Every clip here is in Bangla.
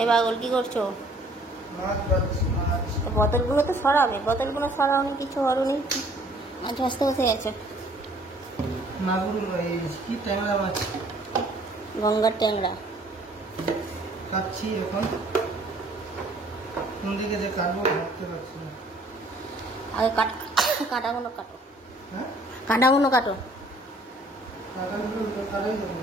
এই পাগল কি করছো? বোতলগুলো তো সরাবে, বোতলগুলো সরানো কিছু করনি, মাছ ভাজতে বসে গেছে। গঙ্গার ট্যাংরা কাটছি এখন। কোন দিকে যে কাটবো ভাবতে পারছি না। আগে কাটাগুলো কাটো। হ্যাঁ, কাটাগুলো কাটো। কাটাগুলো কাটাই দেবো।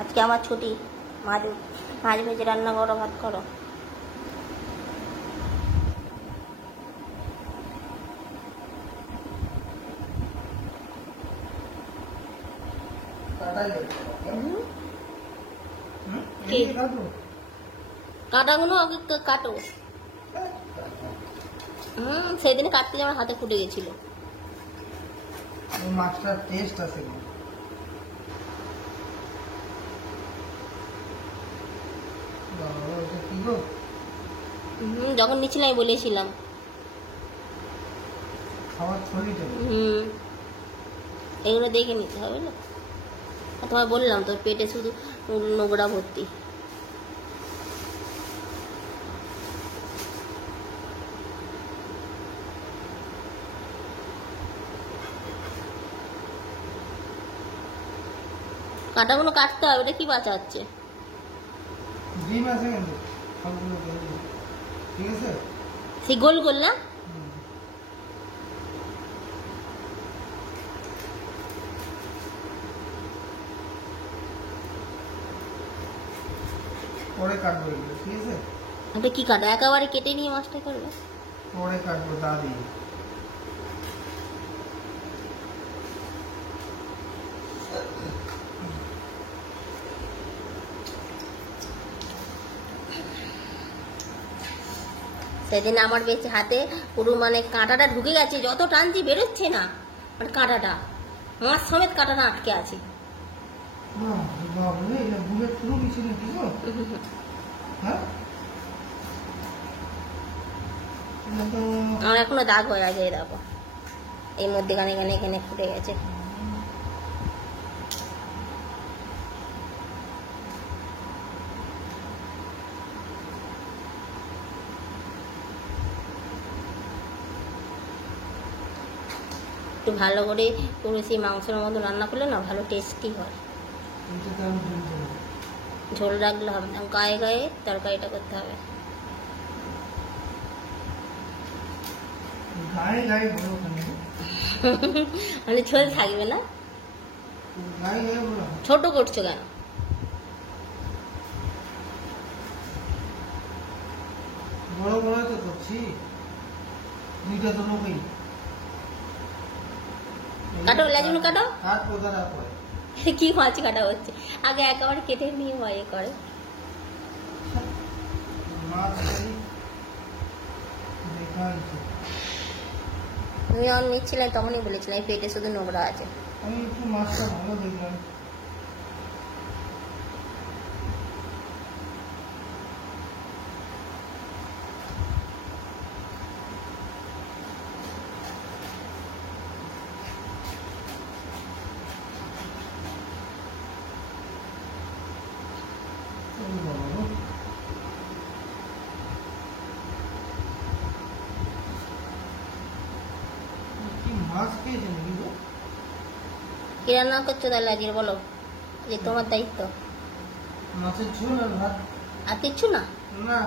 আজকে আমার ছুটি, মাছ মাছ ভেজে রান্না করো, ভাত করো। কাটাই দেবো। কি? এই কাটবো। কাটাগুলো আগে কাটো। সেদিন কাটতে আমার হাতে ফুটে গেছিল। এই মাছটার টেস্ট আছে। বাবা, এটা কি গো? যখন নিচ্ছিলাম আমি বলেছিলাম। খাবার থলিটা। এগুলো দেখে নিতে হবে না? তোমায় বললাম তোর পেটে শুধু নোংরা ভর্তি। কাঁটাগুলো কাটতে হবে, এটা কি বাঁচা হচ্ছে? ডিম আছে কিন্তু সবগুলো দিয়ে দিই। ঠিক আছে। সেই গোল গোল না? পরে কাটবো এগুলো, ঠিক আছে। এটা কি কাটা? একেবারে কেটে নিয়ে মাছটা করবে? পরে কাটবো দা দিয়ে। সেদিন আমার বেশি হাতে পুরো মানে কাঁটাটা ঢুকে গেছে, যত টানছি বেরোচ্ছে না, মানে কাঁটাটা মাছ সমেত কাঁটাটা আটকে আছে। বাবরে, এটা বুলেট প্রুফ ছিল কি গো? হ্যাঁ, এটা তো আমার এখনো দাগ হয়ে আছে, এই দেখো এই মধ্যেখানে এখানে এখানে ফুটে গেছে। একটু ভালো করে পুরো সেই মাংসের মতো রান্না করলে না ভালো টেস্টি হয়। এটা তো আমি ঝুলতে হবে। ঝোল রাখলে হবে না, গায়ে গায়ে তরকারিটা করতে হবে। গায়ে গায়ে বলো কেন? মানে ঝোল থাকবে না। গায়ে গায়ে বলো। ছোট করছো কেন? বড় বড় তো করছি, দুইটা তো লোকই। কাটো, লেজুন কাটো। কাট কোথায় পড়ে? কি মাছ কাটা হচ্ছে? আগে একেবারে কেটে নিয়ে ভয়ে করে। মাছ দেখা হয়েছে। তুমি যখন নিচ্ছিলে তখনই বলেছিলাম এই পেটে শুধু নোংরা আছে। আমি একটু মাছটা ভালো দেখলাম। কি মাছ খেয়েছে নাকি গো? কি রান্না করছো তাহলে আজকে বলো, যে তোমার দায়িত্ব। মাছের ঝোল আর ভাত। আর কিচ্ছু না? না,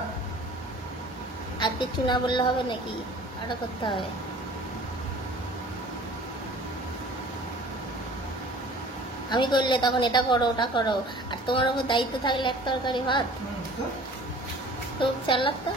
আর কিচ্ছু না বললে হবে নাকি? আরো করতে হবে। আমি করলে তখন এটা করো ওটা করো, আর তোমার উপর দায়িত্ব থাকলে এক তরকারি ভাত, তো তো চালাক তো।